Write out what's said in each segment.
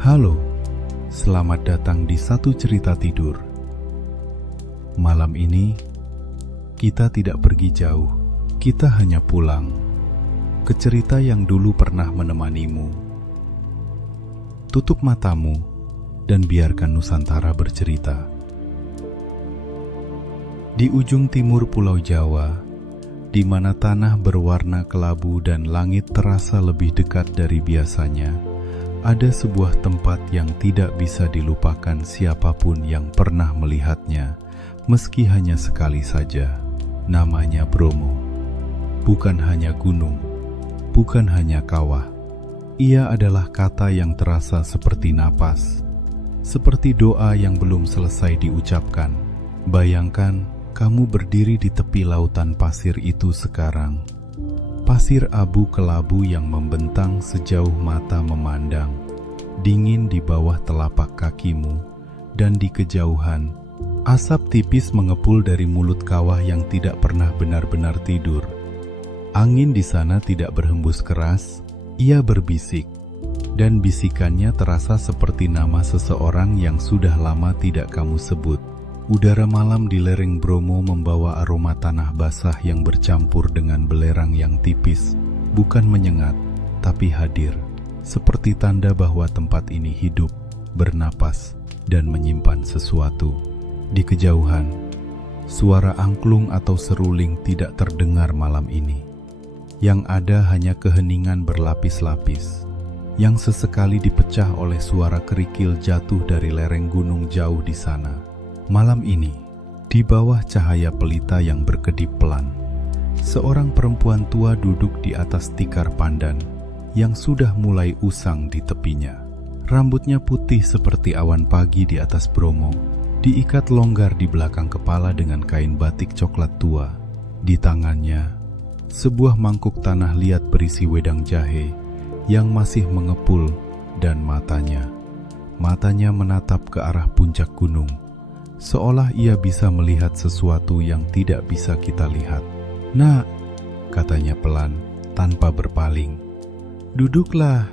Halo, selamat datang di Satu Cerita Tidur. Malam ini, kita tidak pergi jauh, kita hanya pulang ke cerita yang dulu pernah menemanimu. Tutup matamu dan biarkan Nusantara bercerita. Di ujung timur Pulau Jawa, di mana tanah berwarna kelabu dan langit terasa lebih dekat dari biasanya, ada sebuah tempat yang tidak bisa dilupakan siapapun yang pernah melihatnya, meski hanya sekali saja. Namanya Bromo. Bukan hanya gunung, bukan hanya kawah. Ia adalah kata yang terasa seperti napas, seperti doa yang belum selesai diucapkan. Bayangkan kamu berdiri di tepi lautan pasir itu sekarang. Pasir abu kelabu yang membentang sejauh mata memandang, dingin di bawah telapak kakimu, dan di kejauhan, asap tipis mengepul dari mulut kawah yang tidak pernah benar-benar tidur. Angin di sana tidak berhembus keras, ia berbisik, dan bisikannya terasa seperti nama seseorang yang sudah lama tidak kamu sebut. Udara malam di lereng Bromo membawa aroma tanah basah yang bercampur dengan belerang yang tipis, bukan menyengat, tapi hadir, seperti tanda bahwa tempat ini hidup, bernapas, dan menyimpan sesuatu. Di kejauhan, suara angklung atau seruling tidak terdengar malam ini. Yang ada hanya keheningan berlapis-lapis, yang sesekali dipecah oleh suara kerikil jatuh dari lereng gunung jauh di sana. Malam ini, di bawah cahaya pelita yang berkedip pelan, seorang perempuan tua duduk di atas tikar pandan yang sudah mulai usang di tepinya. Rambutnya putih seperti awan pagi di atas Bromo, diikat longgar di belakang kepala dengan kain batik coklat tua. Di tangannya, sebuah mangkuk tanah liat berisi wedang jahe yang masih mengepul, dan matanya menatap ke arah puncak gunung, seolah ia bisa melihat sesuatu yang tidak bisa kita lihat. "Nak," katanya pelan, tanpa berpaling. "Duduklah.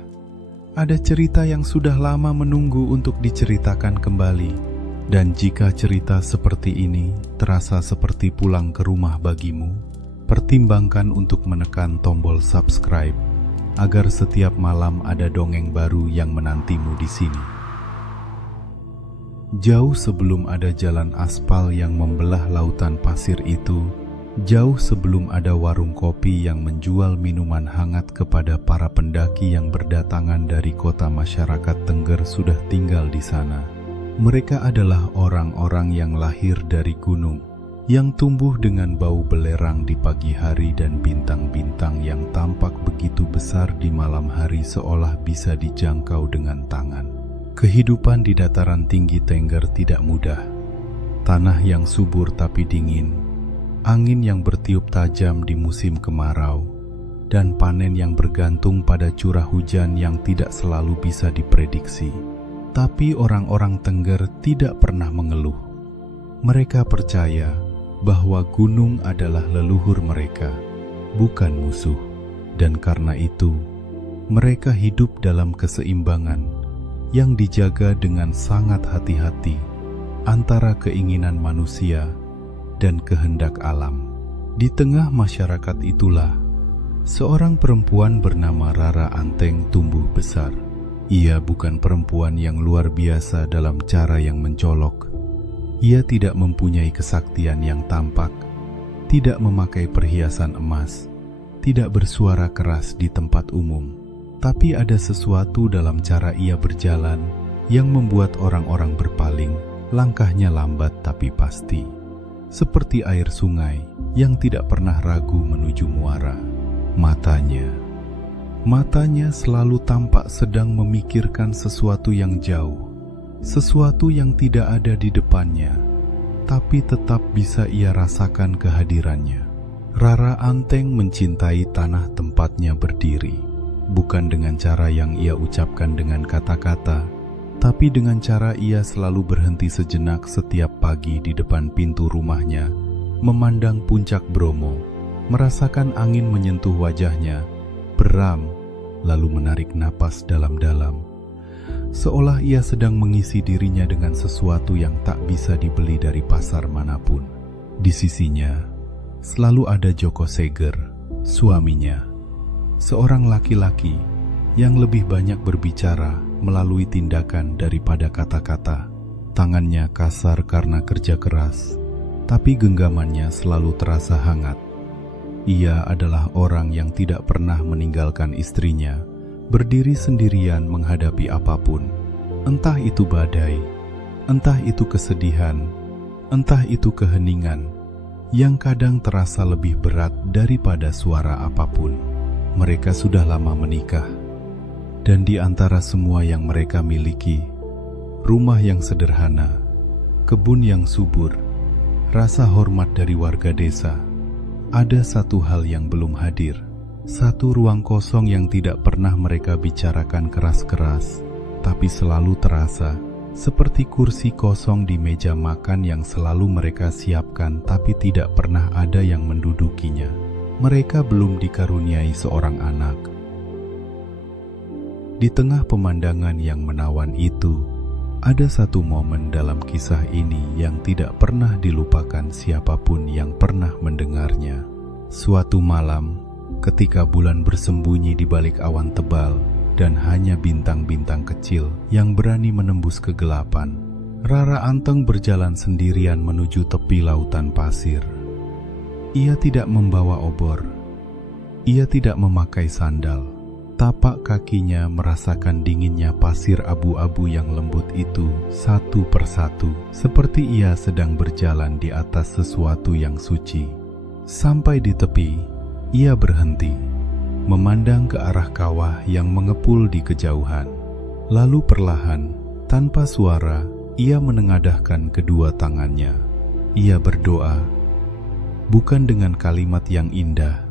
Ada cerita yang sudah lama menunggu untuk diceritakan kembali. Dan jika cerita seperti ini terasa seperti pulang ke rumah bagimu, pertimbangkan untuk menekan tombol subscribe, agar setiap malam ada dongeng baru yang menantimu di sini." Jauh sebelum ada jalan aspal yang membelah lautan pasir itu, jauh sebelum ada warung kopi yang menjual minuman hangat kepada para pendaki yang berdatangan dari kota, masyarakat Tengger sudah tinggal di sana. Mereka adalah orang-orang yang lahir dari gunung, yang tumbuh dengan bau belerang di pagi hari dan bintang-bintang yang tampak begitu besar di malam hari seolah bisa dijangkau dengan tangan. Kehidupan di dataran tinggi Tengger tidak mudah. Tanah yang subur tapi dingin, angin yang bertiup tajam di musim kemarau, dan panen yang bergantung pada curah hujan yang tidak selalu bisa diprediksi. Tapi orang-orang Tengger tidak pernah mengeluh. Mereka percaya bahwa gunung adalah leluhur mereka, bukan musuh. Dan karena itu, mereka hidup dalam keseimbangan yang dijaga dengan sangat hati-hati antara keinginan manusia dan kehendak alam. Di tengah masyarakat itulah, seorang perempuan bernama Rara Anteng tumbuh besar. Ia bukan perempuan yang luar biasa dalam cara yang mencolok. Ia tidak mempunyai kesaktian yang tampak, tidak memakai perhiasan emas, tidak bersuara keras di tempat umum. Tapi ada sesuatu dalam cara ia berjalan yang membuat orang-orang berpaling. Langkahnya lambat tapi pasti, seperti air sungai yang tidak pernah ragu menuju muara. Matanya selalu tampak sedang memikirkan sesuatu yang jauh, sesuatu yang tidak ada di depannya, tapi tetap bisa ia rasakan kehadirannya. Rara Anteng mencintai tanah tempatnya berdiri. Bukan dengan cara yang ia ucapkan dengan kata-kata, tapi dengan cara ia selalu berhenti sejenak setiap pagi di depan pintu rumahnya, memandang puncak Bromo, merasakan angin menyentuh wajahnya, beram, lalu menarik napas dalam-dalam. seolah ia sedang mengisi dirinya dengan sesuatu yang tak bisa dibeli dari pasar manapun. Di sisinya, selalu ada Joko Seger, suaminya, seorang laki-laki yang lebih banyak berbicara melalui tindakan daripada kata-kata. Tangannya kasar karena kerja keras, tapi genggamannya selalu terasa hangat. Ia adalah orang yang tidak pernah meninggalkan istrinya, berdiri sendirian menghadapi apapun. Entah itu badai, entah itu kesedihan, entah itu keheningan, yang kadang terasa lebih berat daripada suara apapun. Mereka sudah lama menikah, dan di antara semua yang mereka miliki, rumah yang sederhana, kebun yang subur, rasa hormat dari warga desa, ada satu hal yang belum hadir. Satu ruang kosong yang tidak pernah mereka bicarakan keras-keras, tapi selalu terasa seperti kursi kosong di meja makan yang selalu mereka siapkan tapi tidak pernah ada yang mendudukinya. Mereka belum dikaruniai seorang anak. Di tengah pemandangan yang menawan itu, ada satu momen dalam kisah ini yang tidak pernah dilupakan siapapun yang pernah mendengarnya. Suatu malam, ketika bulan bersembunyi di balik awan tebal dan hanya bintang-bintang kecil yang berani menembus kegelapan, Rara Anteng berjalan sendirian menuju tepi lautan pasir. Ia tidak membawa obor. Ia tidak memakai sandal. Tapak kakinya merasakan dinginnya pasir abu-abu yang lembut itu satu persatu, seperti ia sedang berjalan di atas sesuatu yang suci. Sampai di tepi, ia berhenti, memandang ke arah kawah yang mengepul di kejauhan. Lalu perlahan, tanpa suara, ia menengadahkan kedua tangannya. Ia berdoa, bukan dengan kalimat yang indah,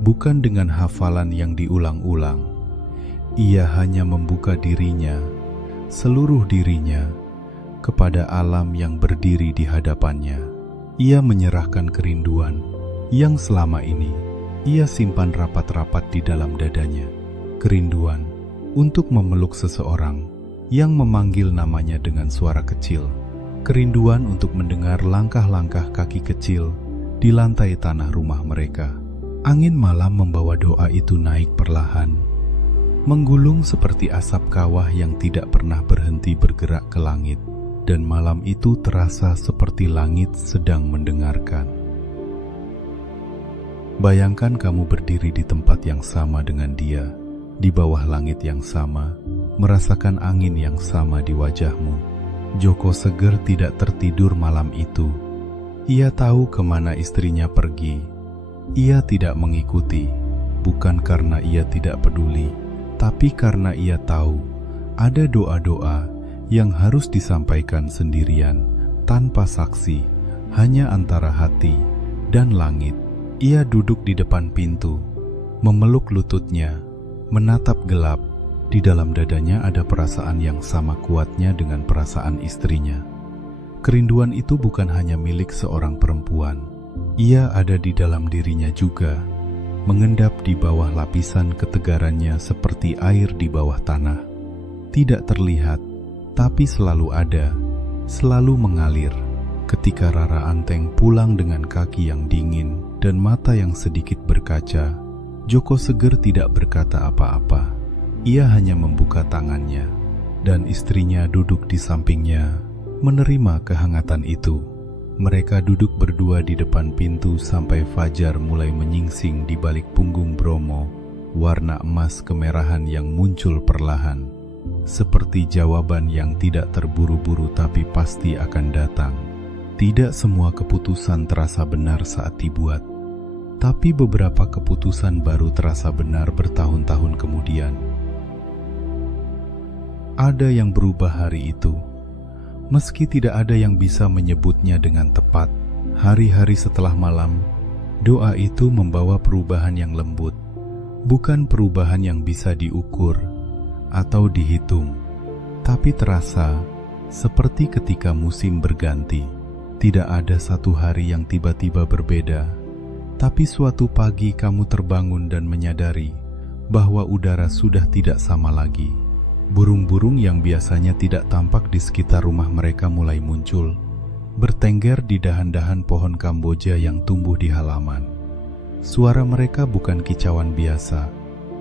bukan dengan hafalan yang diulang-ulang. Ia hanya membuka dirinya, seluruh dirinya, kepada alam yang berdiri di hadapannya. Ia menyerahkan kerinduan yang selama ini ia simpan rapat-rapat di dalam dadanya. Kerinduan untuk memeluk seseorang yang memanggil namanya dengan suara kecil. Kerinduan untuk mendengar langkah-langkah kaki kecil di lantai tanah rumah mereka. Angin malam membawa doa itu naik perlahan, menggulung seperti asap kawah yang tidak pernah berhenti bergerak ke langit, dan malam itu terasa seperti langit sedang mendengarkan. Bayangkan kamu berdiri di tempat yang sama dengan dia, di bawah langit yang sama, merasakan angin yang sama di wajahmu. Joko Seger tidak tertidur malam itu. Ia tahu kemana istrinya pergi. Ia tidak mengikuti, bukan karena ia tidak peduli, tapi karena ia tahu ada doa-doa yang harus disampaikan sendirian, tanpa saksi, hanya antara hati dan langit. Ia duduk di depan pintu, memeluk lututnya, menatap gelap. Di dalam dadanya ada perasaan yang sama kuatnya dengan perasaan istrinya. Kerinduan itu bukan hanya milik seorang perempuan. Ia ada di dalam dirinya juga, mengendap di bawah lapisan ketegarannya seperti air di bawah tanah. Tidak terlihat, tapi selalu ada, selalu mengalir. Ketika Rara Anteng pulang dengan kaki yang dingin dan mata yang sedikit berkaca, Joko Seger tidak berkata apa-apa. Ia hanya membuka tangannya, dan istrinya duduk di sampingnya, menerima kehangatan itu. Mereka duduk berdua di depan pintu sampai fajar mulai menyingsing di balik punggung Bromo, warna emas kemerahan yang muncul perlahan, seperti jawaban yang tidak terburu-buru tapi pasti akan datang. Tidak semua keputusan terasa benar saat dibuat, tapi beberapa keputusan baru terasa benar bertahun-tahun kemudian. Ada yang berubah hari itu. Meski tidak ada yang bisa menyebutnya dengan tepat, hari-hari setelah malam, doa itu membawa perubahan yang lembut, bukan perubahan yang bisa diukur atau dihitung, tapi terasa seperti ketika musim berganti. Tidak ada satu hari yang tiba-tiba berbeda, tapi suatu pagi kamu terbangun dan menyadari bahwa udara sudah tidak sama lagi. Burung-burung yang biasanya tidak tampak di sekitar rumah mereka mulai muncul, bertengger di dahan-dahan pohon Kamboja yang tumbuh di halaman. Suara mereka bukan kicauan biasa.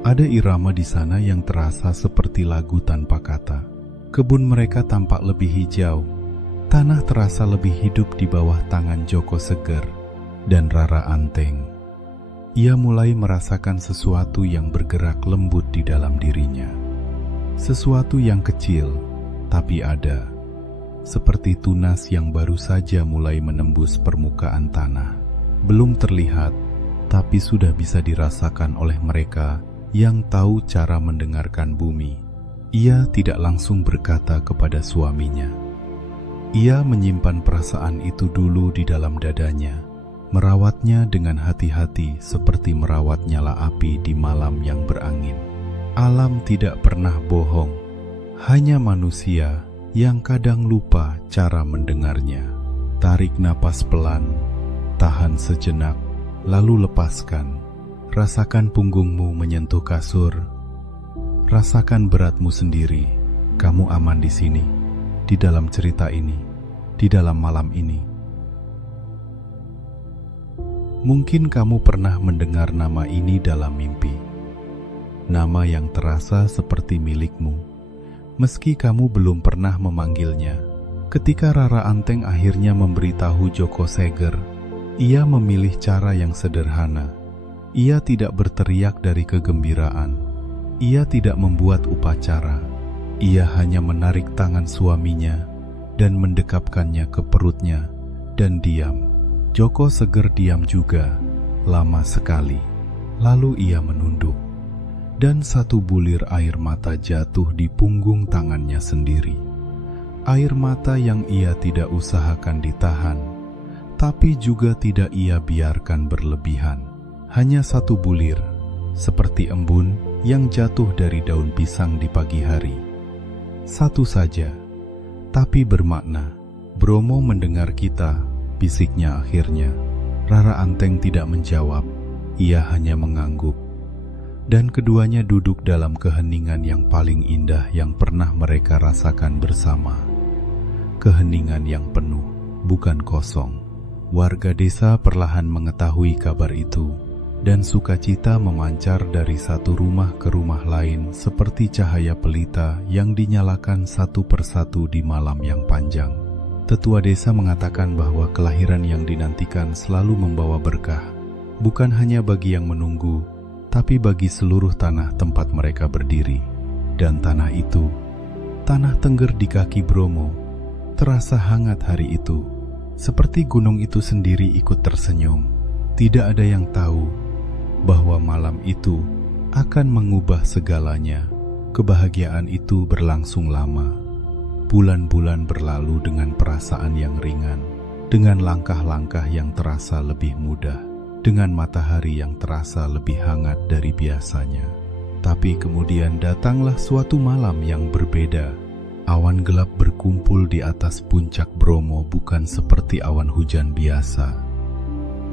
Ada irama di sana yang terasa seperti lagu tanpa kata. Kebun mereka tampak lebih hijau. Tanah terasa lebih hidup di bawah tangan Joko Seger dan Rara Anteng. Ia mulai merasakan sesuatu yang bergerak lembut di dalam dirinya. Sesuatu yang kecil, tapi ada. Seperti tunas yang baru saja mulai menembus permukaan tanah. Belum terlihat, tapi sudah bisa dirasakan oleh mereka yang tahu cara mendengarkan bumi. Ia tidak langsung berkata kepada suaminya. Ia menyimpan perasaan itu dulu di dalam dadanya, merawatnya dengan hati-hati seperti merawat nyala api di malam yang berangin. Alam tidak pernah bohong, hanya manusia yang kadang lupa cara mendengarnya. Tarik napas pelan, tahan sejenak, lalu lepaskan. Rasakan punggungmu menyentuh kasur. Rasakan beratmu sendiri. Kamu aman di sini, di dalam cerita ini, di dalam malam ini. Mungkin kamu pernah mendengar nama ini dalam mimpi. Nama yang terasa seperti milikmu, meski kamu belum pernah memanggilnya. Ketika Rara Anteng akhirnya memberitahu Joko Seger, ia memilih cara yang sederhana. Ia tidak berteriak dari kegembiraan. Ia tidak membuat upacara. Ia hanya menarik tangan suaminya dan mendekapkannya ke perutnya dan diam. Joko Seger diam juga, lama sekali. Lalu ia menunduk. Dan satu bulir air mata jatuh di punggung tangannya sendiri. Air mata yang ia tidak usahakan ditahan, tapi juga tidak ia biarkan berlebihan. Hanya satu bulir, seperti embun yang jatuh dari daun pisang di pagi hari. Satu saja, tapi bermakna. Bromo mendengar kita, bisiknya akhirnya. Rara Anteng tidak menjawab, ia hanya mengangguk. Dan keduanya duduk dalam keheningan yang paling indah yang pernah mereka rasakan bersama. Keheningan yang penuh, bukan kosong. Warga desa perlahan mengetahui kabar itu, dan sukacita memancar dari satu rumah ke rumah lain seperti cahaya pelita yang dinyalakan satu persatu di malam yang panjang. Tetua desa mengatakan bahwa kelahiran yang dinantikan selalu membawa berkah, bukan hanya bagi yang menunggu, tapi bagi seluruh tanah tempat mereka berdiri. Dan tanah itu, tanah Tengger di kaki Bromo, terasa hangat hari itu. Seperti gunung itu sendiri ikut tersenyum. Tidak ada yang tahu bahwa malam itu akan mengubah segalanya. Kebahagiaan itu berlangsung lama. Bulan-bulan berlalu dengan perasaan yang ringan, dengan langkah-langkah yang terasa lebih mudah, dengan matahari yang terasa lebih hangat dari biasanya. Tapi kemudian datanglah suatu malam yang berbeda. Awan gelap berkumpul di atas puncak Bromo bukan seperti awan hujan biasa.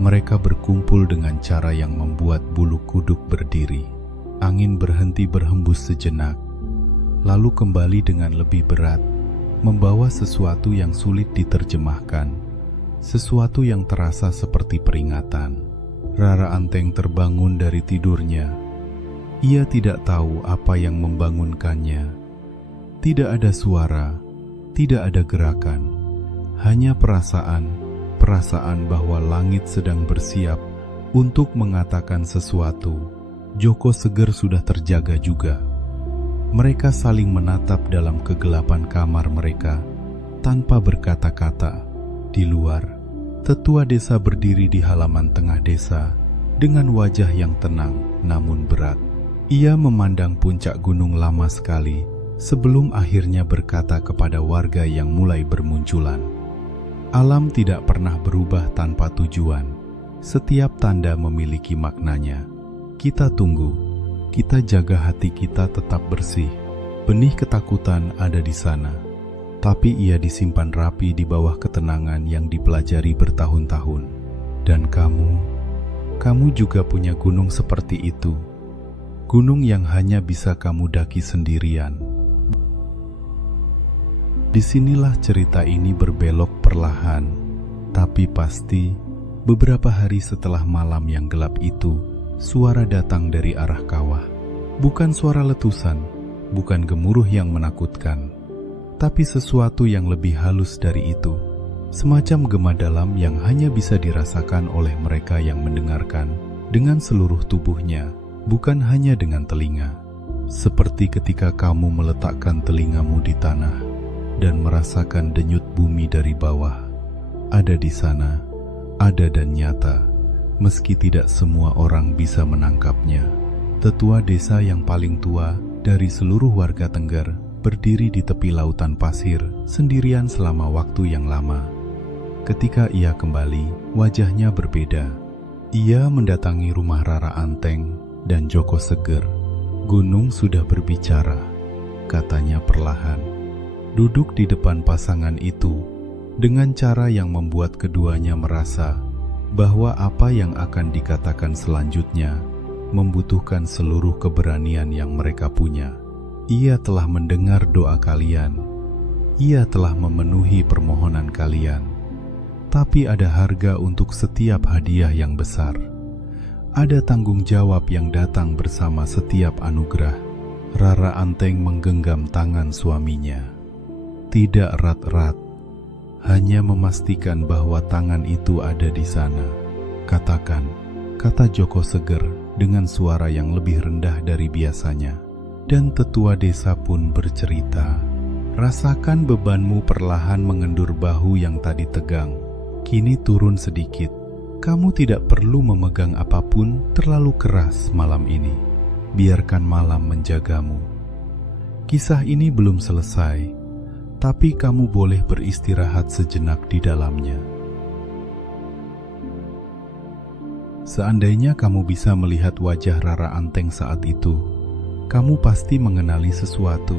Mereka berkumpul dengan cara yang membuat bulu kuduk berdiri. Angin berhenti berhembus sejenak, lalu kembali dengan lebih berat, membawa sesuatu yang sulit diterjemahkan, sesuatu yang terasa seperti peringatan. Rara Anteng terbangun dari tidurnya. Ia tidak tahu apa yang membangunkannya. Tidak ada suara, tidak ada gerakan, hanya perasaan bahwa langit sedang bersiap untuk mengatakan sesuatu. Joko Seger sudah terjaga juga. Mereka saling menatap dalam kegelapan kamar mereka, tanpa berkata-kata. Di luar, tetua desa berdiri di halaman tengah desa dengan wajah yang tenang namun berat. Ia memandang puncak gunung lama sekali sebelum akhirnya berkata kepada warga yang mulai bermunculan. Alam tidak pernah berubah tanpa tujuan. Setiap tanda memiliki maknanya. Kita tunggu, kita jaga hati kita tetap bersih. Benih ketakutan ada di sana, tapi ia disimpan rapi di bawah ketenangan yang dipelajari bertahun-tahun. Dan kamu juga punya gunung seperti itu. Gunung yang hanya bisa kamu daki sendirian. Disinilah cerita ini berbelok perlahan, tapi pasti beberapa hari setelah malam yang gelap itu, suara datang dari arah kawah. Bukan suara letusan, bukan gemuruh yang menakutkan, tapi sesuatu yang lebih halus dari itu. Semacam gema dalam yang hanya bisa dirasakan oleh mereka yang mendengarkan dengan seluruh tubuhnya, bukan hanya dengan telinga. Seperti ketika kamu meletakkan telingamu di tanah dan merasakan denyut bumi dari bawah. Ada di sana, ada dan nyata, meski tidak semua orang bisa menangkapnya. Tetua desa yang paling tua dari seluruh warga Tengger berdiri di tepi lautan pasir sendirian selama waktu yang lama. Ketika ia kembali, wajahnya berbeda. Ia mendatangi rumah Rara Anteng dan Joko Seger. Gunung sudah berbicara, katanya perlahan. Duduk di depan pasangan itu dengan cara yang membuat keduanya merasa bahwa apa yang akan dikatakan selanjutnya membutuhkan seluruh keberanian yang mereka punya. Ia telah mendengar doa kalian. Ia telah memenuhi permohonan kalian. Tapi ada harga untuk setiap hadiah yang besar. Ada tanggung jawab yang datang bersama setiap anugerah. Rara Anteng menggenggam tangan suaminya. Tidak erat-erat, hanya memastikan bahwa tangan itu ada di sana. Katakan, kata Joko Seger dengan suara yang lebih rendah dari biasanya. Dan tetua desa pun bercerita. Rasakan bebanmu perlahan mengendur bahu yang tadi tegang. Kini turun sedikit. Kamu tidak perlu memegang apapun terlalu keras malam ini. Biarkan malam menjagamu. Kisah ini belum selesai, tapi kamu boleh beristirahat sejenak di dalamnya. Seandainya kamu bisa melihat wajah Rara Anteng saat itu, kamu pasti mengenali sesuatu.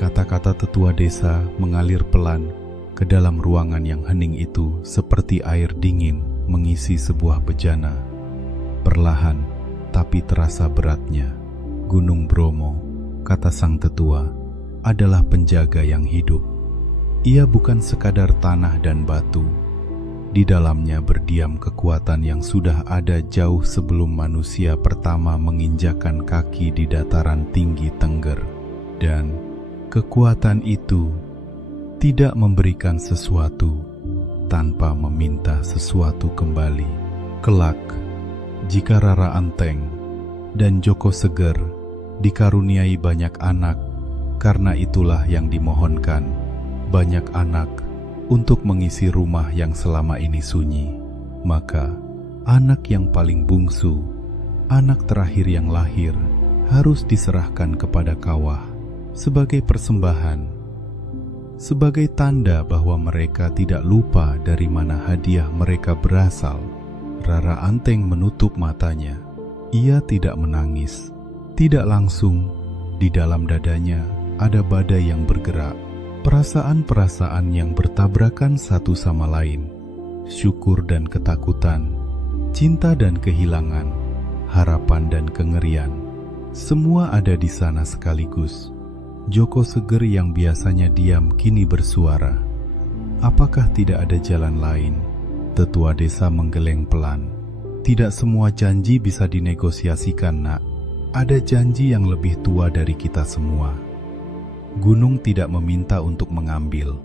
Kata-kata tetua desa mengalir pelan ke dalam ruangan yang hening itu seperti air dingin mengisi sebuah bejana. Perlahan, tapi terasa beratnya. Gunung Bromo, kata sang tetua, adalah penjaga yang hidup. Ia bukan sekadar tanah dan batu. Di dalamnya berdiam kekuatan yang sudah ada jauh sebelum manusia pertama menginjakan kaki di dataran tinggi Tengger. Dan kekuatan itu tidak memberikan sesuatu tanpa meminta sesuatu kembali. Kelak, jika Rara Anteng dan Joko Seger dikaruniai banyak anak, karena itulah yang dimohonkan, banyak anak untuk mengisi rumah yang selama ini sunyi, maka anak yang paling bungsu, anak terakhir yang lahir, harus diserahkan kepada kawah sebagai persembahan, sebagai tanda bahwa mereka tidak lupa dari mana hadiah mereka berasal. Rara Anteng menutup matanya. Ia tidak menangis. Tidak langsung, di dalam dadanya ada badai yang bergerak. Perasaan-perasaan yang bertabrakan satu sama lain. Syukur dan ketakutan, cinta dan kehilangan, harapan dan kengerian. Semua ada di sana sekaligus. Joko Seger yang biasanya diam kini bersuara. Apakah tidak ada jalan lain? Tetua desa menggeleng pelan. Tidak semua janji bisa dinegosiasikan, nak. Ada janji yang lebih tua dari kita semua. Gunung tidak meminta untuk mengambil.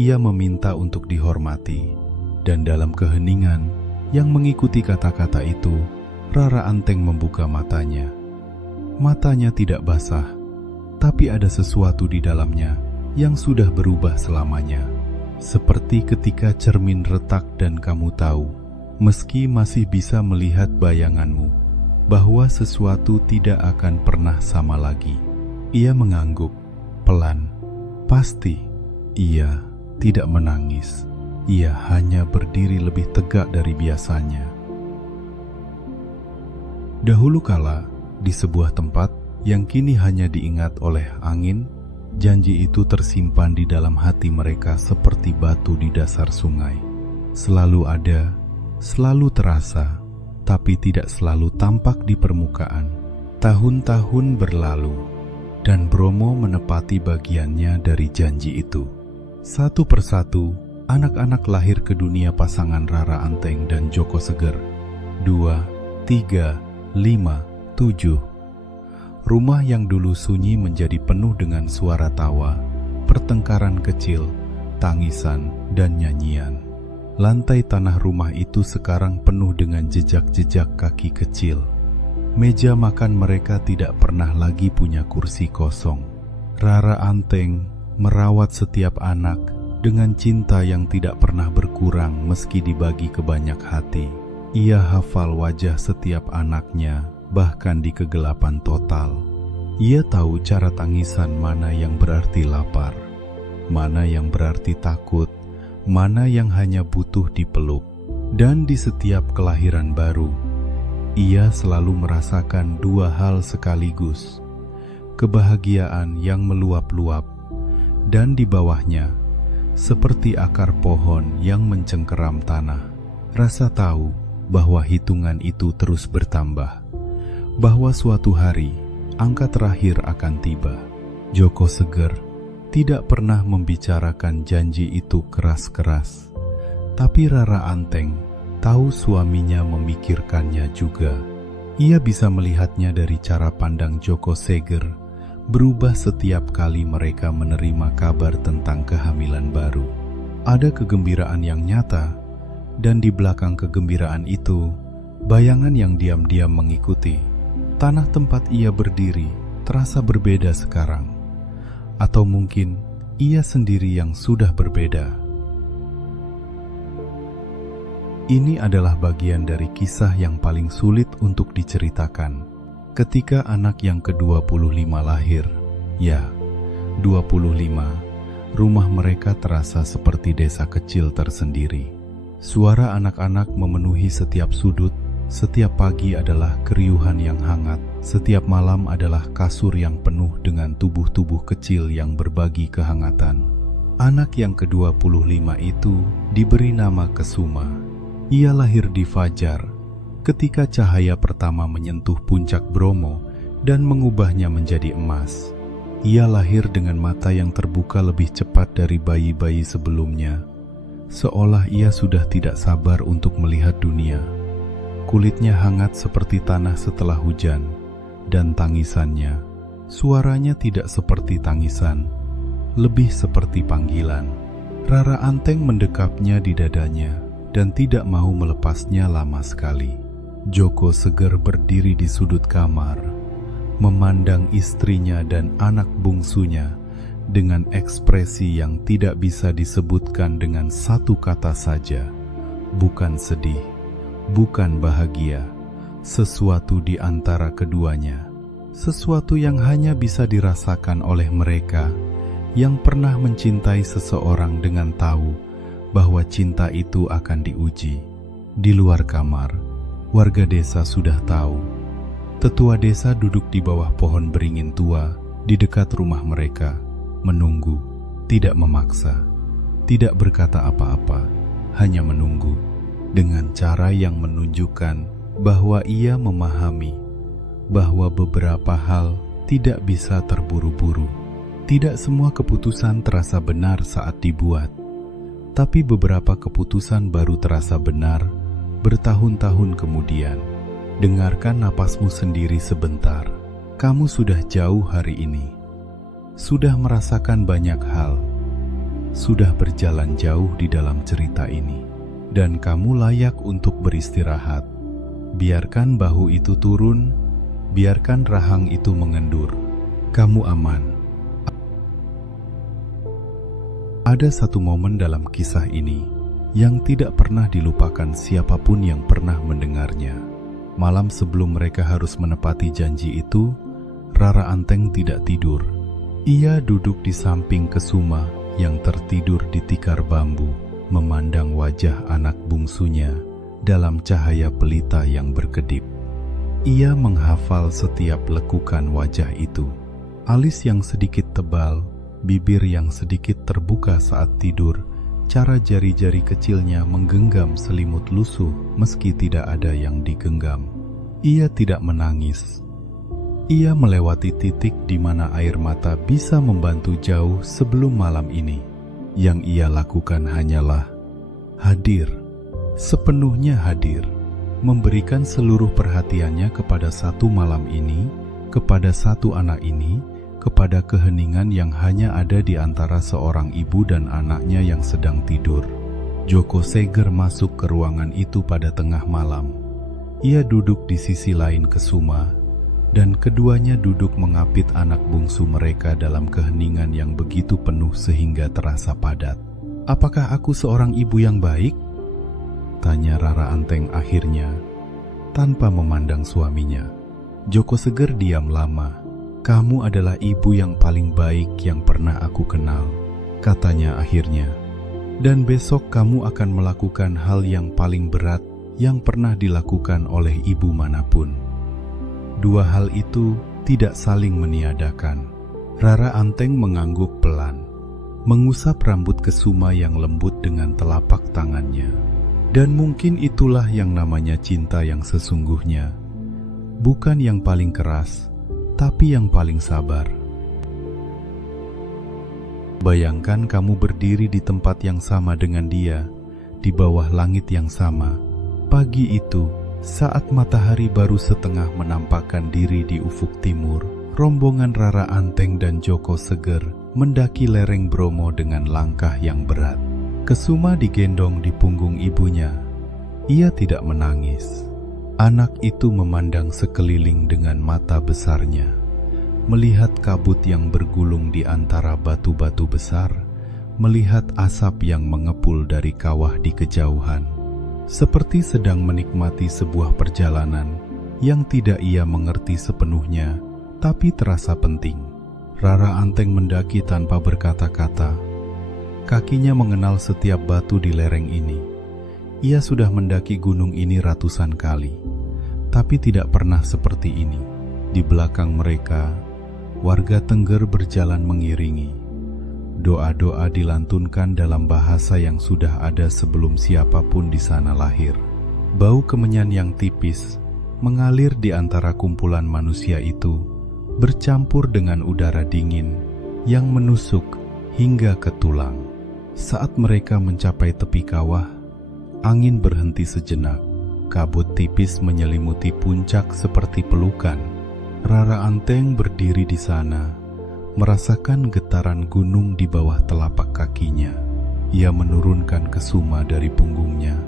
Ia meminta untuk dihormati. Dan dalam keheningan yang mengikuti kata-kata itu, Rara Anteng membuka matanya. Matanya tidak basah, tapi ada sesuatu di dalamnya yang sudah berubah selamanya. Seperti ketika cermin retak dan kamu tahu, meski masih bisa melihat bayanganmu, bahwa sesuatu tidak akan pernah sama lagi. Ia mengangguk, pelan. Pasti, ia tidak menangis. Ia hanya berdiri lebih tegak dari biasanya. Dahulu kala, di sebuah tempat yang kini hanya diingat oleh angin, janji itu tersimpan di dalam hati mereka seperti batu di dasar sungai. Selalu ada, selalu terasa, tapi tidak selalu tampak di permukaan. Tahun-tahun berlalu, dan Bromo menepati bagiannya dari janji itu. Satu persatu, anak-anak lahir ke dunia pasangan Rara Anteng dan Joko Seger. 2, 3, 5, 7. Rumah yang dulu sunyi menjadi penuh dengan suara tawa, pertengkaran kecil, tangisan, dan nyanyian. Lantai tanah rumah itu sekarang penuh dengan jejak-jejak kaki kecil. Meja makan mereka tidak pernah lagi punya kursi kosong. Rara Anteng merawat setiap anak dengan cinta yang tidak pernah berkurang meski dibagi ke banyak hati. Ia hafal wajah setiap anaknya, bahkan di kegelapan total. Ia tahu cara tangisan mana yang berarti lapar, mana yang berarti takut, mana yang hanya butuh dipeluk. Dan di setiap kelahiran baru, ia selalu merasakan dua hal sekaligus: kebahagiaan yang meluap-luap, dan di bawahnya, seperti akar pohon yang mencengkeram tanah, rasa tahu bahwa hitungan itu terus bertambah, bahwa suatu hari angka terakhir akan tiba. Joko Seger tidak pernah membicarakan janji itu keras-keras, tapi Rara Anteng tahu suaminya memikirkannya juga. Ia bisa melihatnya dari cara pandang Joko Seger berubah setiap kali mereka menerima kabar tentang kehamilan baru. Ada kegembiraan yang nyata, dan di belakang kegembiraan itu, bayangan yang diam-diam mengikuti. Tanah tempat ia berdiri terasa berbeda sekarang, atau mungkin ia sendiri yang sudah berbeda. Ini adalah bagian dari kisah yang paling sulit untuk diceritakan. Ketika anak yang ke-25 lahir, ya, 25, rumah mereka terasa seperti desa kecil tersendiri. Suara anak-anak memenuhi setiap sudut, setiap pagi adalah keriuhan yang hangat, setiap malam adalah kasur yang penuh dengan tubuh-tubuh kecil yang berbagi kehangatan. Anak yang ke-25 itu diberi nama Kesuma. Ia lahir di fajar, ketika cahaya pertama menyentuh puncak Bromo dan mengubahnya menjadi emas. Ia lahir dengan mata yang terbuka lebih cepat dari bayi-bayi sebelumnya, seolah ia sudah tidak sabar untuk melihat dunia. Kulitnya hangat seperti tanah setelah hujan, dan tangisannya, suaranya tidak seperti tangisan, lebih seperti panggilan. Rara Anteng mendekapnya di dadanya dan tidak mau melepasnya lama sekali. Joko Seger berdiri di sudut kamar, memandang istrinya dan anak bungsunya dengan ekspresi yang tidak bisa disebutkan dengan satu kata saja. Bukan sedih, bukan bahagia, sesuatu di antara keduanya. Sesuatu yang hanya bisa dirasakan oleh mereka yang pernah mencintai seseorang dengan tahu bahwa cinta itu akan diuji. Di luar kamar, warga desa sudah tahu. Tetua desa duduk di bawah pohon beringin tua di dekat rumah mereka, menunggu, tidak memaksa, tidak berkata apa-apa, hanya menunggu, dengan cara yang menunjukkan bahwa ia memahami bahwa beberapa hal tidak bisa terburu-buru. Tidak semua keputusan terasa benar saat dibuat, tapi beberapa keputusan baru terasa benar bertahun-tahun kemudian. Dengarkan napasmu sendiri sebentar. Kamu sudah jauh hari ini, sudah merasakan banyak hal, sudah berjalan jauh di dalam cerita ini, dan kamu layak untuk beristirahat. Biarkan bahu itu turun, biarkan rahang itu mengendur. Kamu aman. Ada satu momen dalam kisah ini yang tidak pernah dilupakan siapapun yang pernah mendengarnya. Malam sebelum mereka harus menepati janji itu, Rara Anteng tidak tidur. Ia duduk di samping Kesuma yang tertidur di tikar bambu, memandang wajah anak bungsunya dalam cahaya pelita yang berkedip. Ia menghafal setiap lekukan wajah itu. Alis yang sedikit tebal, bibir yang sedikit terbuka saat tidur, cara jari-jari kecilnya menggenggam selimut lusuh meski tidak ada yang digenggam. Ia tidak menangis. Ia melewati titik di mana air mata bisa membantu jauh sebelum malam ini. Yang ia lakukan hanyalah hadir, sepenuhnya hadir, memberikan seluruh perhatiannya kepada satu malam ini, kepada satu anak ini, kepada keheningan yang hanya ada di antara seorang ibu dan anaknya yang sedang tidur. Joko Seger masuk ke ruangan itu pada tengah malam. Ia duduk di sisi lain Kesuma, dan keduanya duduk mengapit anak bungsu mereka dalam keheningan yang begitu penuh sehingga terasa padat. "Apakah aku seorang ibu yang baik?" tanya Rara Anteng akhirnya, tanpa memandang suaminya. Joko Seger diam lama. "Kamu adalah ibu yang paling baik yang pernah aku kenal," katanya akhirnya. "Dan besok kamu akan melakukan hal yang paling berat yang pernah dilakukan oleh ibu manapun." Dua hal itu tidak saling meniadakan. Rara Anteng mengangguk pelan, mengusap rambut Kesuma yang lembut dengan telapak tangannya. Dan mungkin itulah yang namanya cinta yang sesungguhnya. Bukan yang paling keras, tapi yang paling sabar. Bayangkan kamu berdiri di tempat yang sama dengan dia, di bawah langit yang sama. Pagi itu, saat matahari baru setengah menampakkan diri di ufuk timur, rombongan Rara Anteng dan Joko Seger mendaki lereng Bromo dengan langkah yang berat. Kesuma digendong di punggung ibunya. Ia tidak menangis. Anak itu memandang sekeliling dengan mata besarnya, melihat kabut yang bergulung di antara batu-batu besar, melihat asap yang mengepul dari kawah di kejauhan, seperti sedang menikmati sebuah perjalanan yang tidak ia mengerti sepenuhnya, tapi terasa penting. Rara Anteng mendaki tanpa berkata-kata. Kakinya mengenal setiap batu di lereng ini. Ia sudah mendaki gunung ini ratusan kali, tapi tidak pernah seperti ini. Di belakang mereka, warga Tengger berjalan mengiringi. Doa-doa dilantunkan dalam bahasa yang sudah ada sebelum siapapun di sana lahir. Bau kemenyan yang tipis mengalir di antara kumpulan manusia itu, bercampur dengan udara dingin yang menusuk hingga ke tulang. Saat mereka mencapai tepi kawah, angin berhenti sejenak. Kabut tipis menyelimuti puncak seperti pelukan. Rara Anteng berdiri di sana, merasakan getaran gunung di bawah telapak kakinya. Ia menurunkan Kesuma dari punggungnya,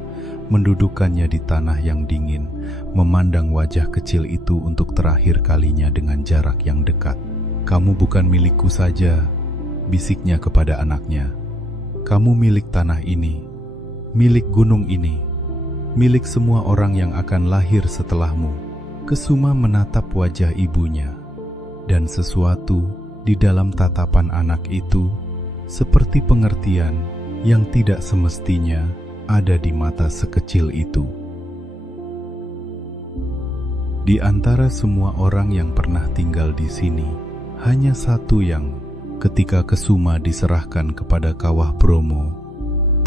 mendudukkannya di tanah yang dingin, memandang wajah kecil itu untuk terakhir kalinya dengan jarak yang dekat. "Kamu bukan milikku saja," bisiknya kepada anaknya. "Kamu milik tanah ini, milik gunung ini, milik semua orang yang akan lahir setelahmu." Kesuma menatap wajah ibunya, dan sesuatu di dalam tatapan anak itu seperti pengertian yang tidak semestinya ada di mata sekecil itu. Di antara semua orang yang pernah tinggal di sini, hanya satu yang ketika Kesuma diserahkan kepada kawah Bromo,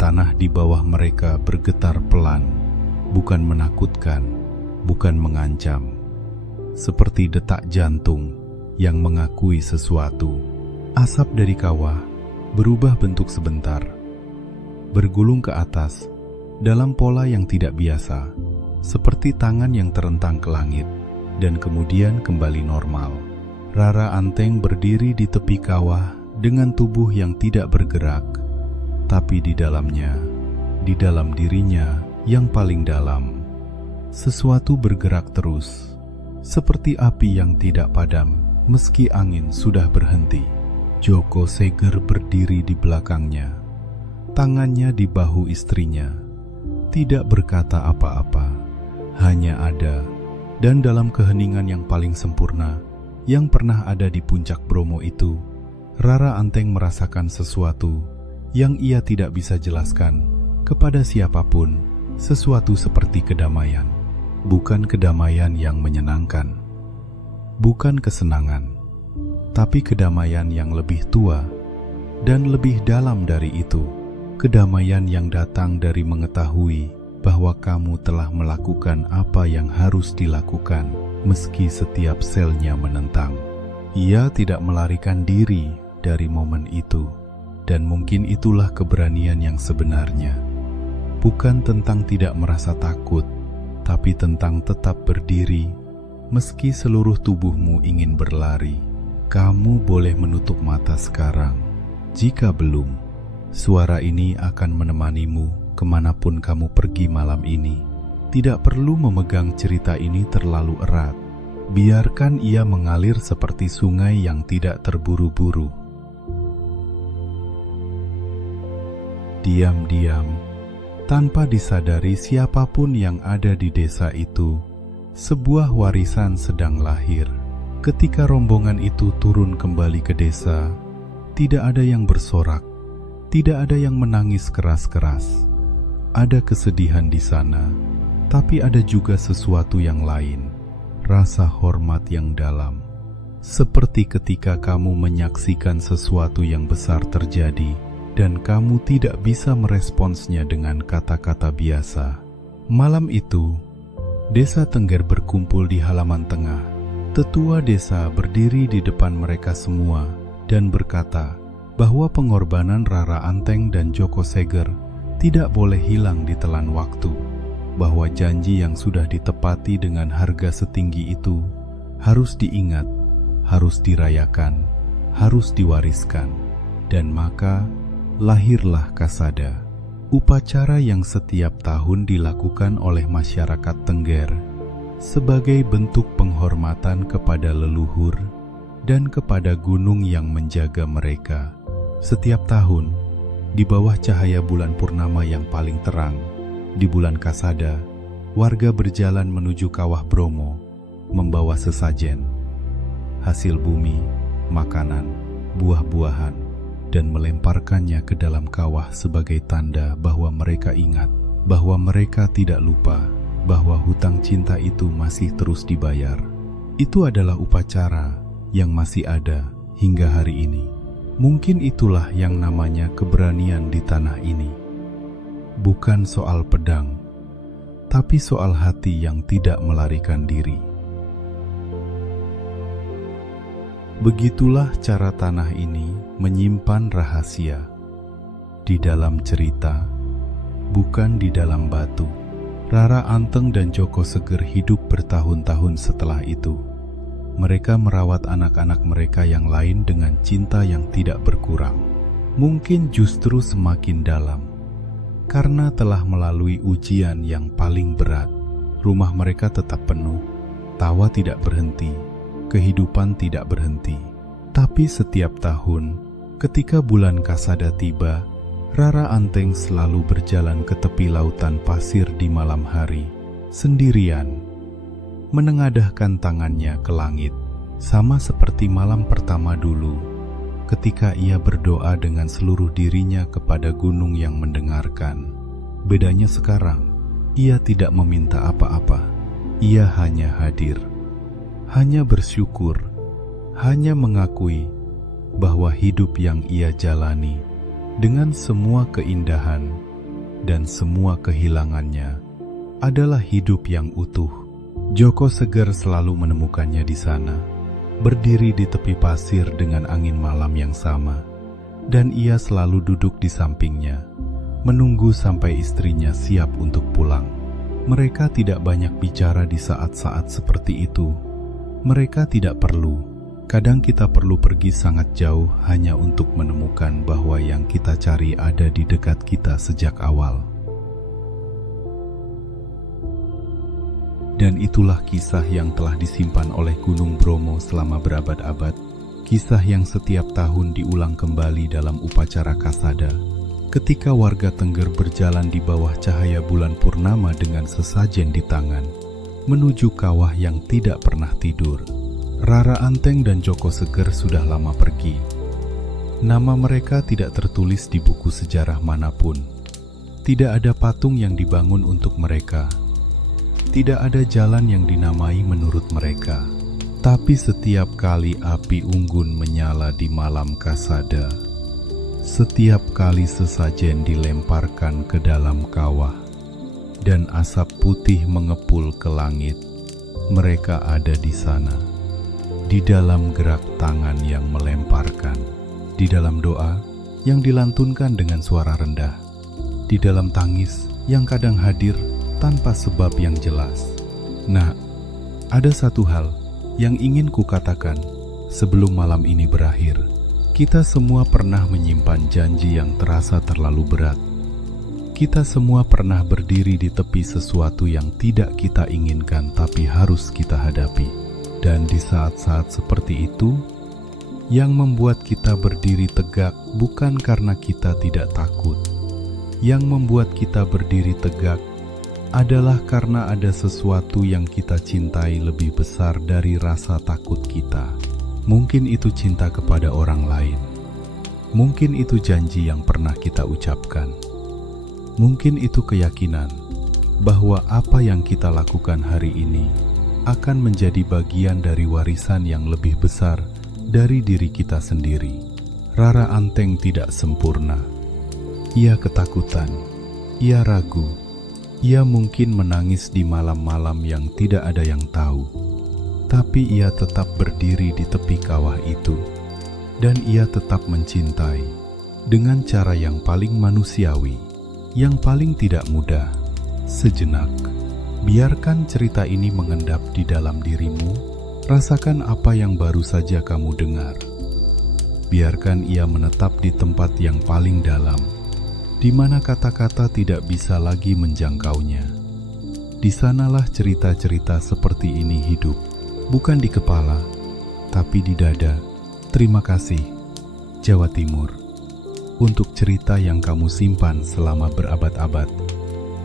tanah di bawah mereka bergetar pelan, bukan menakutkan, bukan mengancam, seperti detak jantung yang mengakui sesuatu. Asap dari kawah berubah bentuk sebentar, bergulung ke atas dalam pola yang tidak biasa, seperti tangan yang terentang ke langit, dan kemudian kembali normal. Rara Anteng berdiri di tepi kawah dengan tubuh yang tidak bergerak, tapi di dalamnya, di dalam dirinya yang paling dalam, sesuatu bergerak terus, seperti api yang tidak padam meski angin sudah berhenti. Joko Seger berdiri di belakangnya, tangannya di bahu istrinya, tidak berkata apa-apa, hanya ada, dan dalam keheningan yang paling sempurna yang pernah ada di puncak Bromo itu, Rara Anteng merasakan sesuatu yang ia tidak bisa jelaskan kepada siapapun, sesuatu seperti kedamaian. Bukan kedamaian yang menyenangkan, bukan kesenangan, tapi kedamaian yang lebih tua dan lebih dalam dari itu. Kedamaian yang datang dari mengetahui bahwa kamu telah melakukan apa yang harus dilakukan, meski setiap selnya menentang. Ia tidak melarikan diri dari momen itu, Dan mungkin itulah keberanian yang sebenarnya. Bukan tentang tidak merasa takut, tapi tentang tetap berdiri, meski seluruh tubuhmu ingin berlari. Kamu boleh menutup mata sekarang. Jika belum, suara ini akan menemanimu kemanapun kamu pergi malam ini. Tidak perlu memegang cerita ini terlalu erat. Biarkan ia mengalir seperti sungai yang tidak terburu-buru. Diam-diam, tanpa disadari siapapun yang ada di desa itu, sebuah warisan sedang lahir. Ketika rombongan itu turun kembali ke desa, tidak ada yang bersorak, tidak ada yang menangis keras-keras. Ada kesedihan di sana, tapi ada juga sesuatu yang lain, rasa hormat yang dalam. Seperti ketika kamu menyaksikan sesuatu yang besar terjadi, dan kamu tidak bisa meresponsnya dengan kata-kata biasa. Malam itu, Desa Tengger berkumpul di halaman tengah. Tetua desa berdiri di depan mereka semua dan berkata bahwa pengorbanan Rara Anteng dan Joko Seger tidak boleh hilang ditelan waktu, bahwa janji yang sudah ditepati dengan harga setinggi itu harus diingat, harus dirayakan, harus diwariskan. Dan maka lahirlah Kasada, upacara yang setiap tahun dilakukan oleh masyarakat Tengger sebagai bentuk penghormatan kepada leluhur dan kepada gunung yang menjaga mereka. Setiap tahun, di bawah cahaya bulan purnama yang paling terang, di bulan Kasada, warga berjalan menuju Kawah Bromo, membawa sesajen, hasil bumi, makanan, buah-buahan, dan melemparkannya ke dalam kawah sebagai tanda bahwa mereka ingat, bahwa mereka tidak lupa, bahwa hutang cinta itu masih terus dibayar. Itu adalah upacara yang masih ada hingga hari ini. Mungkin itulah yang namanya keberanian di tanah ini. Bukan soal pedang, tapi soal hati yang tidak melarikan diri. Begitulah cara tanah ini menyimpan rahasia di dalam cerita, bukan di dalam batu. Rara Anteng dan Joko Seger hidup bertahun-tahun setelah itu. Mereka merawat anak-anak mereka yang lain dengan cinta yang tidak berkurang. Mungkin justru semakin dalam, karena telah melalui ujian yang paling berat. Rumah mereka tetap penuh, tawa tidak berhenti, kehidupan tidak berhenti. Tapi setiap tahun, ketika bulan Kasada tiba, Rara Anteng selalu berjalan ke tepi lautan pasir di malam hari, sendirian, menengadahkan tangannya ke langit, sama seperti malam pertama dulu, ketika ia berdoa dengan seluruh dirinya kepada gunung yang mendengarkan. Bedanya sekarang, ia tidak meminta apa-apa, ia hanya hadir, hanya bersyukur, hanya mengakui bahwa hidup yang ia jalani dengan semua keindahan dan semua kehilangannya adalah hidup yang utuh. Joko Seger selalu menemukannya di sana, berdiri di tepi pasir dengan angin malam yang sama, dan ia selalu duduk di sampingnya, menunggu sampai istrinya siap untuk pulang. Mereka tidak banyak bicara di saat-saat seperti itu. Mereka tidak perlu. Kadang kita perlu pergi sangat jauh hanya untuk menemukan bahwa yang kita cari ada di dekat kita sejak awal. Dan itulah kisah yang telah disimpan oleh Gunung Bromo selama berabad-abad. Kisah yang setiap tahun diulang kembali dalam upacara Kasada. Ketika warga Tengger berjalan di bawah cahaya bulan purnama dengan sesajen di tangan, menuju kawah yang tidak pernah tidur. Rara Anteng dan Joko Seger sudah lama pergi. Nama mereka tidak tertulis di buku sejarah manapun. Tidak ada patung yang dibangun untuk mereka. Tidak ada jalan yang dinamai menurut mereka. Tapi setiap kali api unggun menyala di malam Kasada, setiap kali sesajen dilemparkan ke dalam kawah, dan asap putih mengepul ke langit, mereka ada di sana. Di dalam gerak tangan yang melemparkan, di dalam doa yang dilantunkan dengan suara rendah, di dalam tangis yang kadang hadir tanpa sebab yang jelas. Nah, ada satu hal yang ingin kukatakan sebelum malam ini berakhir. Kita semua pernah menyimpan janji yang terasa terlalu berat. Kita semua pernah berdiri di tepi sesuatu yang tidak kita inginkan tapi harus kita hadapi. Dan di saat-saat seperti itu, yang membuat kita berdiri tegak bukan karena kita tidak takut. Yang membuat kita berdiri tegak adalah karena ada sesuatu yang kita cintai lebih besar dari rasa takut kita. Mungkin itu cinta kepada orang lain. Mungkin itu janji yang pernah kita ucapkan. Mungkin itu keyakinan bahwa apa yang kita lakukan hari ini akan menjadi bagian dari warisan yang lebih besar dari diri kita sendiri. Rara Anteng tidak sempurna. Ia ketakutan, ia ragu, ia mungkin menangis di malam-malam yang tidak ada yang tahu. Tapi ia tetap berdiri di tepi kawah itu, dan ia tetap mencintai dengan cara yang paling manusiawi, yang paling tidak mudah. Sejenak, biarkan cerita ini mengendap di dalam dirimu. Rasakan apa yang baru saja kamu dengar. Biarkan ia menetap di tempat yang paling dalam, di mana kata-kata tidak bisa lagi menjangkaunya. Di sanalah cerita-cerita seperti ini hidup, bukan di kepala, tapi di dada. Terima kasih, Jawa Timur, untuk cerita yang kamu simpan selama berabad-abad.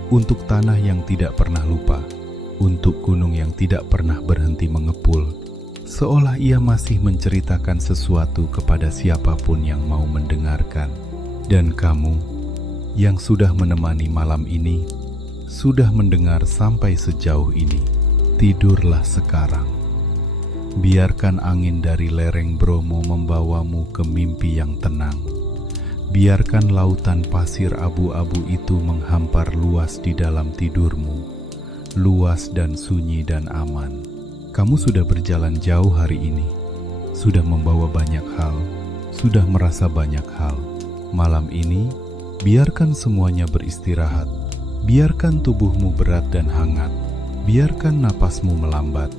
Untuk tanah yang tidak pernah lupa, untuk gunung yang tidak pernah berhenti mengepul, seolah ia masih menceritakan sesuatu kepada siapapun yang mau mendengarkan. Dan kamu, yang sudah menemani malam ini, sudah mendengar sampai sejauh ini, tidurlah sekarang. Biarkan angin dari lereng Bromo membawamu ke mimpi yang tenang. Biarkan lautan pasir abu-abu itu menghampar luas di dalam tidurmu, luas dan sunyi dan aman. Kamu sudah berjalan jauh hari ini, sudah membawa banyak hal, sudah merasa banyak hal. Malam ini, biarkan semuanya beristirahat. Biarkan tubuhmu berat dan hangat. Biarkan napasmu melambat.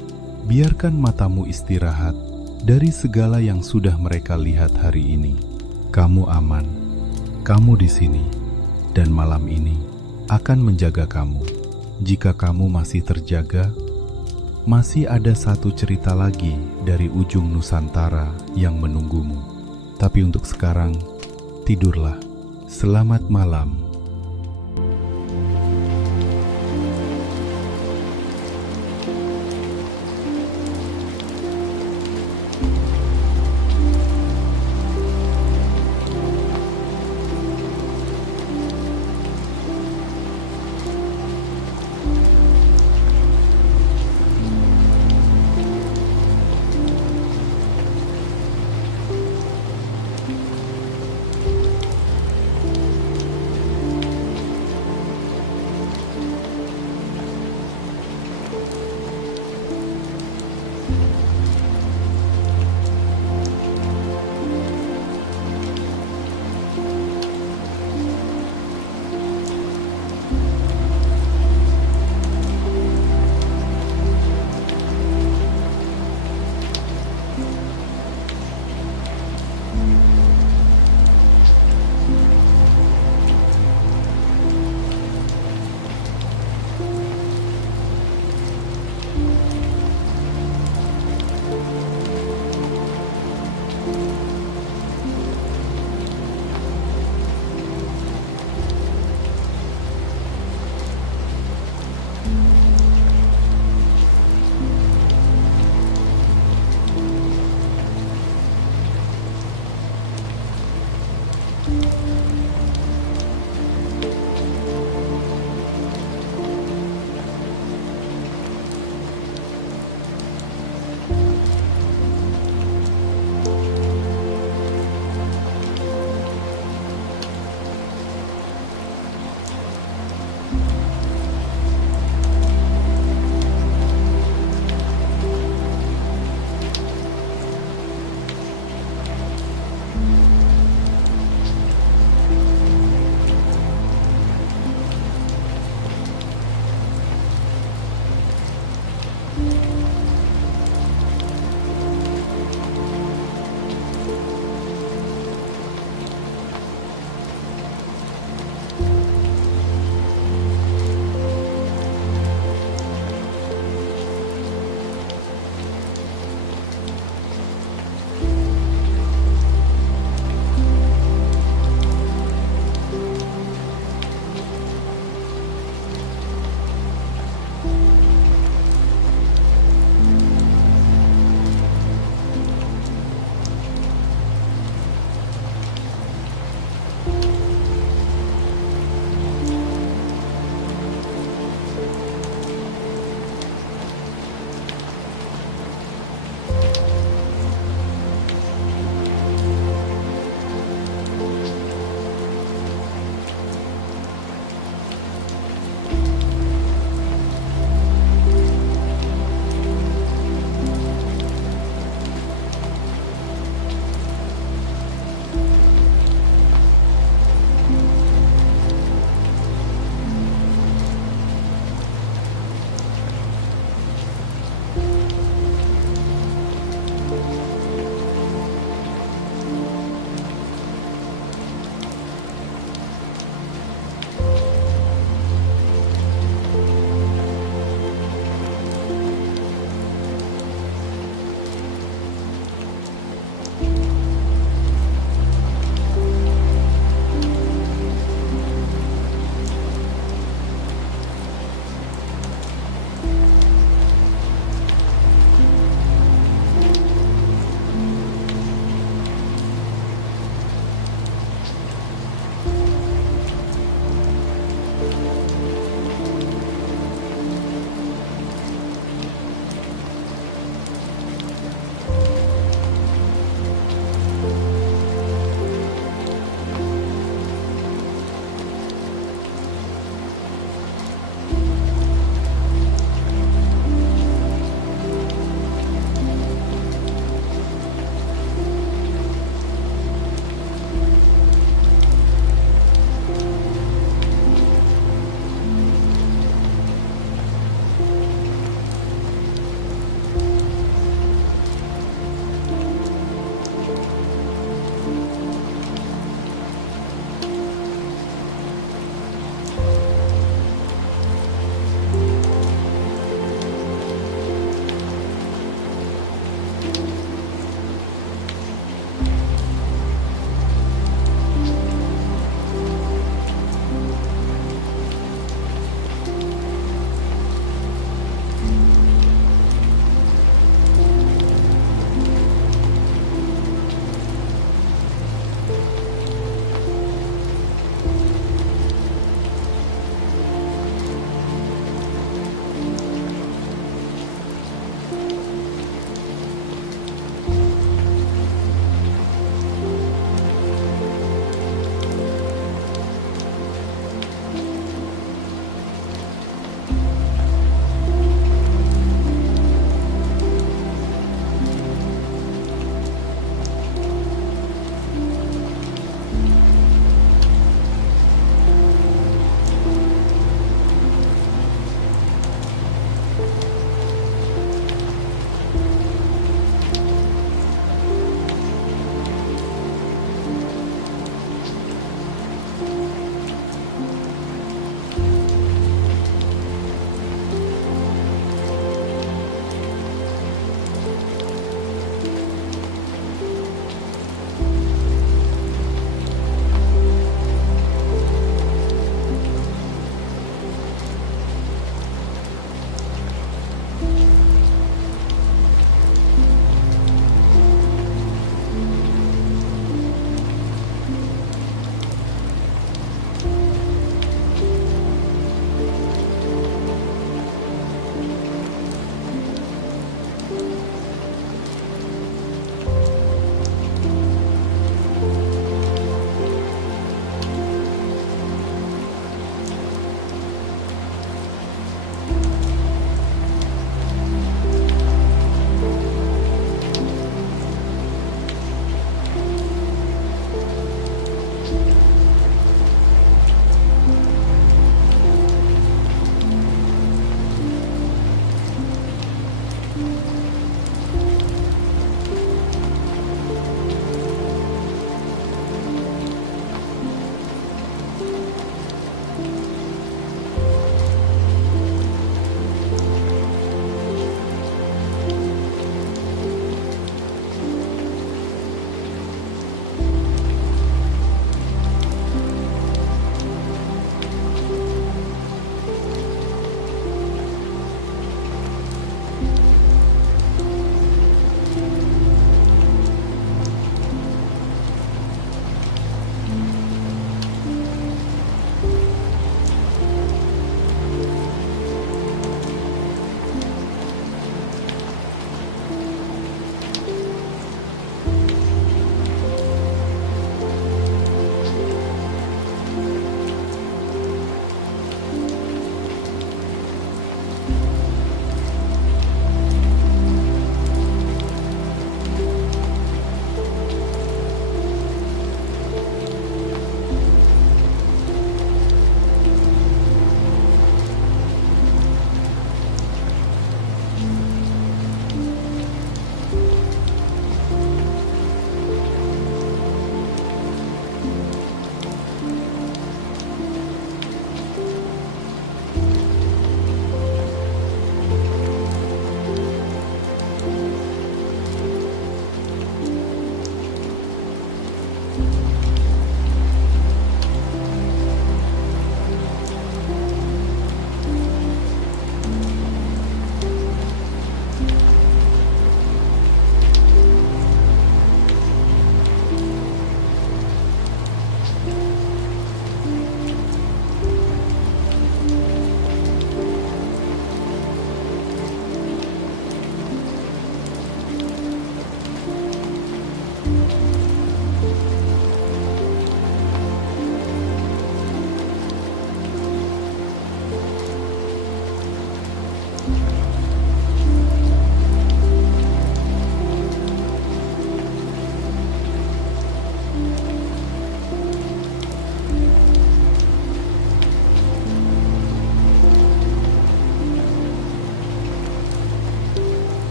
Biarkan matamu istirahat dari segala yang sudah mereka lihat hari ini. Kamu aman. Kamu di sini, dan malam ini akan menjaga kamu. Jika kamu masih terjaga, masih ada satu cerita lagi dari ujung Nusantara yang menunggumu. Tapi untuk sekarang, tidurlah. Selamat malam.